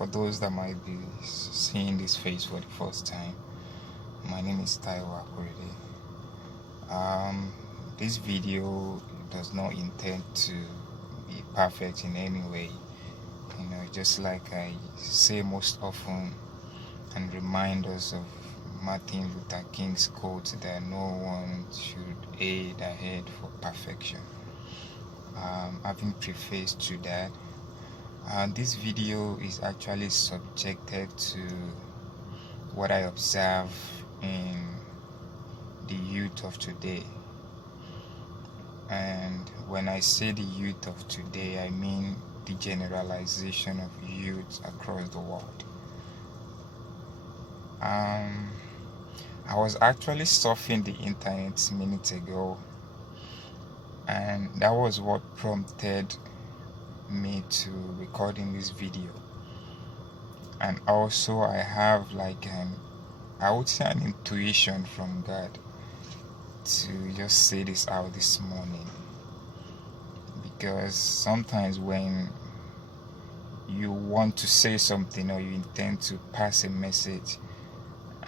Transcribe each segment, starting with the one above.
For those that might be seeing this face for the first time, my name is Taiwo Akorede. This video does not intend to be perfect in any way. Just like I say most often and remind us of Martin Luther King's quote that no one should aid ahead for perfection. Having prefaced to that, this video is actually subjected to what I observe in the youth of today. And when I say the youth of today, I mean the generalization of youth across the world. I was actually surfing the internet minutes ago, and that was what prompted me to recording this video. And also I have I would say an intuition from God to just say this out this morning, because sometimes when you want to say something or you intend to pass a message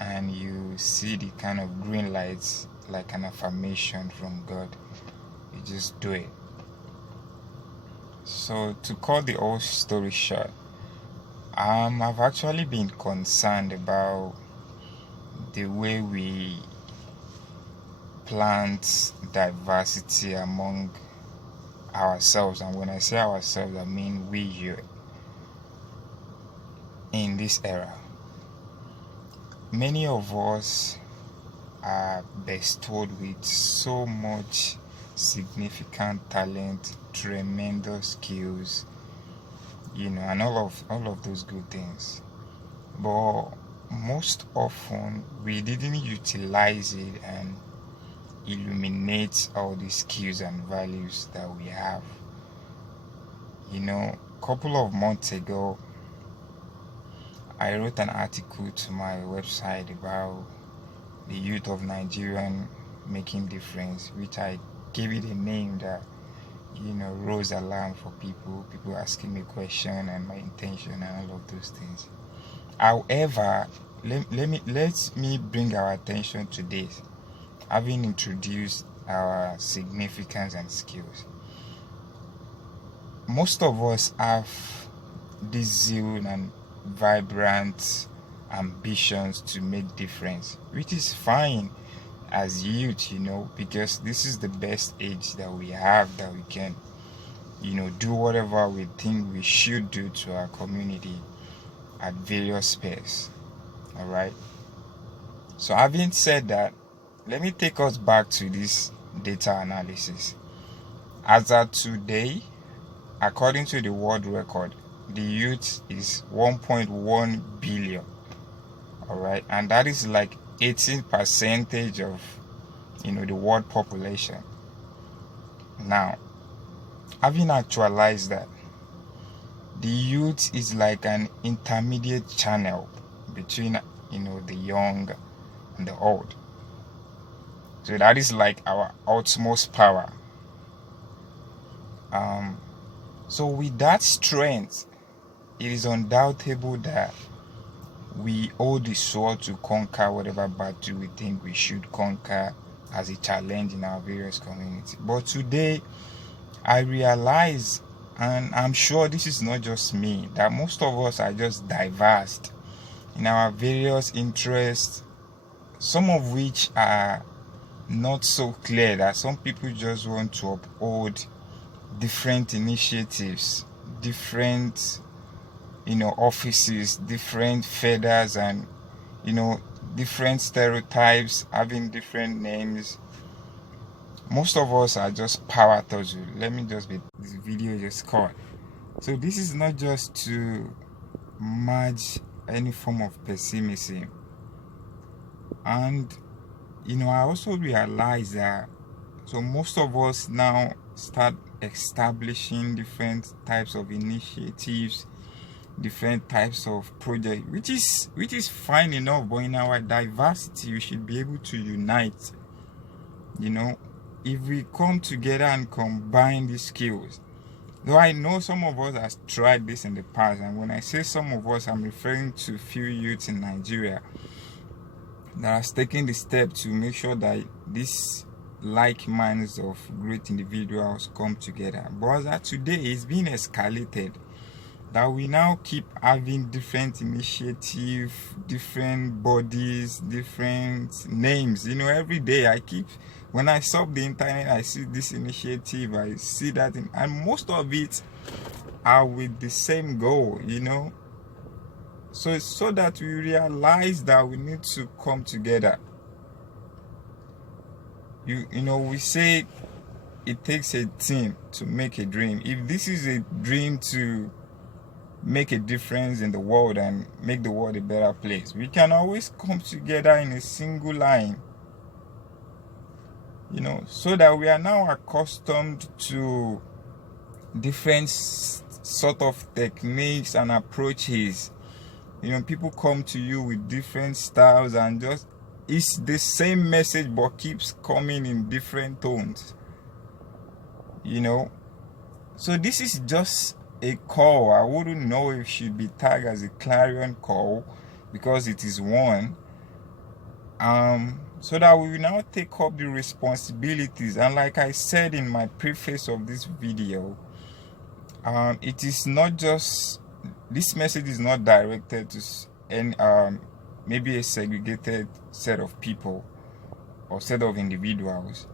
and you see the kind of green lights like an affirmation from God, you just do it. So to cut the whole story short, I've actually been concerned about the way we plant diversity among ourselves. And when I say ourselves, I mean we here in this era. Many of us are bestowed with so much significant talent, tremendous skills, and all of those good things. But most often we didn't utilize it and illuminate all the skills and values that we have. A couple of months ago, I wrote an article to my website about the youth of Nigeria making difference, which I gave it a name that rose alarm for people asking me questions and my intention and all of those things. However, let me bring our attention to this, having introduced our significance and skills. Most of us have this zeal and vibrant ambitions to make difference, which is fine as youth, because this is the best age that we have, that we can do whatever we think we should do to our community at various spheres. All right, so having said that, let me take us back to this data analysis. As of today, according to the world record, the youth is 1.1 billion. All right, and that is like 18% of the world population. Now, having actualized that, the youth is like an intermediate channel between the young and the old. So that is like our utmost power. So with that strength, it is undoubtable that we hold the sword to conquer whatever battle we think we should conquer as a challenge in our various communities. But today, I realize, and I'm sure this is not just me, that most of us are just diverse in our various interests, some of which are not so clear, that some people just want to uphold different initiatives, different offices, different feathers, and different stereotypes, having different names. Most of us are just power towards you. Let me just be this video just cut. So this is not just to merge any form of pessimism. And I also realize that most of us now start establishing different types of initiatives, different types of projects, which is fine enough. But in our diversity, we should be able to unite. If we come together and combine these skills, Though I know some of us has tried this in the past, and when I say some of us, I'm referring to few youths in Nigeria that has taken the step to make sure that these like minds of great individuals come together. But as of today, it's been escalated that we now keep having different initiative, different bodies, different names. Every day when I surf the internet, I see this initiative, I see that, and most of it are with the same goal, So it's so that we realize that we need to come together. We say it takes a team to make a dream. If this is a dream to make a difference in the world and make the world a better place, we can always come together in a single line, so that we are now accustomed to different sort of techniques and approaches. People come to you with different styles, and just it's the same message but keeps coming in different tones. So this is just a call. I wouldn't know if it should be tagged as a clarion call, because it is one. So that we will now take up the responsibilities. And like I said in my preface of this video, it is not just, this message is not directed to maybe a segregated set of people or set of individuals,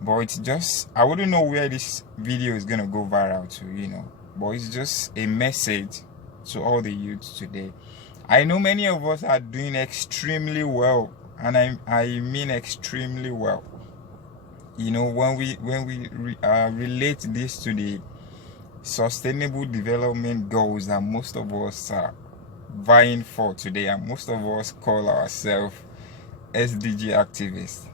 but it's just, I wouldn't know where this video is gonna go viral to, but it's just a message to all the youths today. I know many of us are doing extremely well, and I mean extremely well. When we relate this to the sustainable development goals that most of us are vying for today, and most of us call ourselves SDG activists,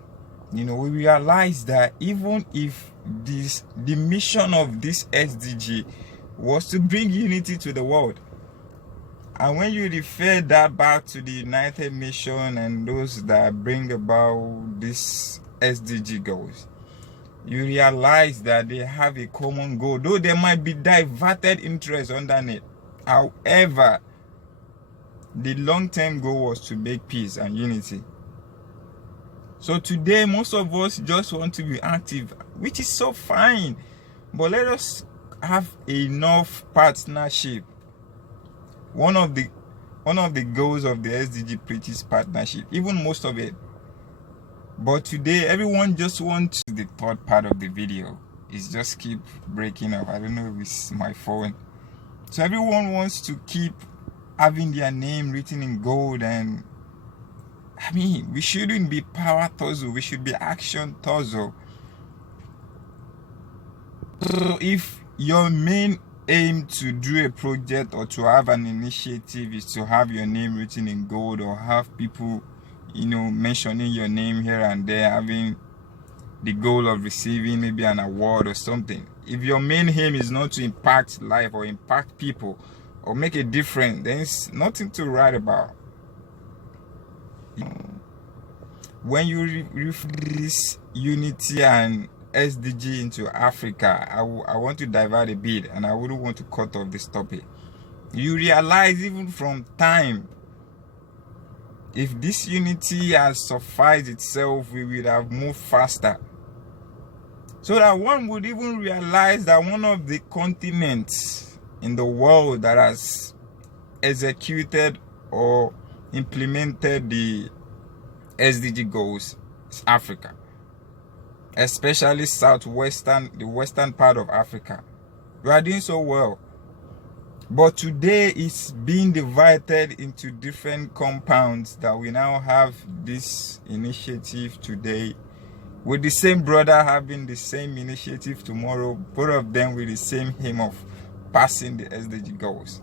we realize that even if the mission of this SDG was to bring unity to the world, and when you refer that back to the United Nations and those that bring about this SDG goals, you realize that they have a common goal, though there might be diverted interests underneath. However, the long-term goal was to make peace and unity. So today, most of us just want to be active, which is so fine, but let us have enough partnership. One of the goals of the SDG preaches partnership, even most of it. But today, everyone just wants the third part of the video. It's just keep breaking up. I don't know if it's my phone. So everyone wants to keep having their name written in gold, and we shouldn't be power tussle. We should be action tussle. So if your main aim to do a project or to have an initiative is to have your name written in gold, or have people mentioning your name here and there, having the goal of receiving maybe an award or something, if your main aim is not to impact life or impact people or make a difference, then it's nothing to write about. When you refer this unity and SDG into Africa, I want to divert a bit, and I wouldn't want to cut off this topic. You realize, even from time, if this unity has sufficed itself, we would have moved faster. So that one would even realize that one of the continents in the world that has executed or implemented the SDG goals is Africa, especially the western part of Africa. We are doing so well. But today it's being divided into different compounds, that we now have this initiative today, with the same brother having the same initiative tomorrow, both of them with the same aim of passing the SDG goals,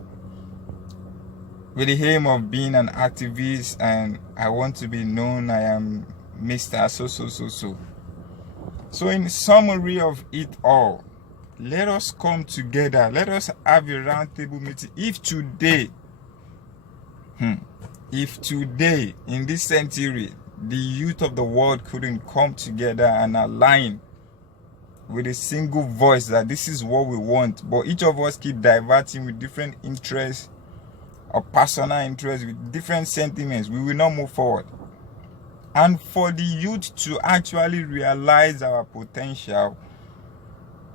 with the aim of being an activist, and I want to be known, I am Mr. So. So in summary of it all, let us come together. Let us have a roundtable meeting. If today, in this century, the youth of the world couldn't come together and align with a single voice that this is what we want, but each of us keep diverting with different interests or personal interests, with different sentiments, we will not move forward. And for the youth to actually realize our potential,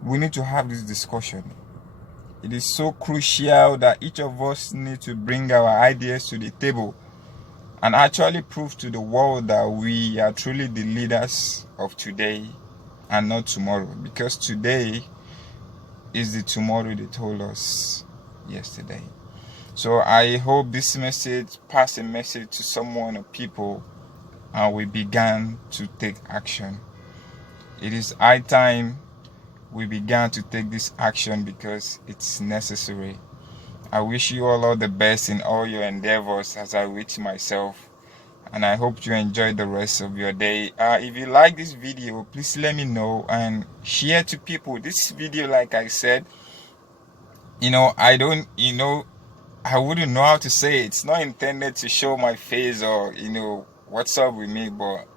we need to have this discussion. It is so crucial that each of us need to bring our ideas to the table and actually prove to the world that we are truly the leaders of today and not tomorrow, because today is the tomorrow they told us yesterday. So I hope this message passed a message to someone or people, and we began to take action. It is high time we began to take this action because it's necessary. I wish you all the best in all your endeavors, as I wish myself, and I hope you enjoy the rest of your day. If you like this video, please let me know and share to people. This video, like I said, I wouldn't know how to say it. It's not intended to show my face or what's up with me, but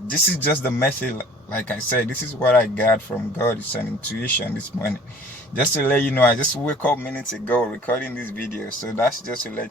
this is just the message. Like I said, this is what I got from God. It's an intuition this morning. Just to let you know, I just woke up minutes ago recording this video, so that's just to let you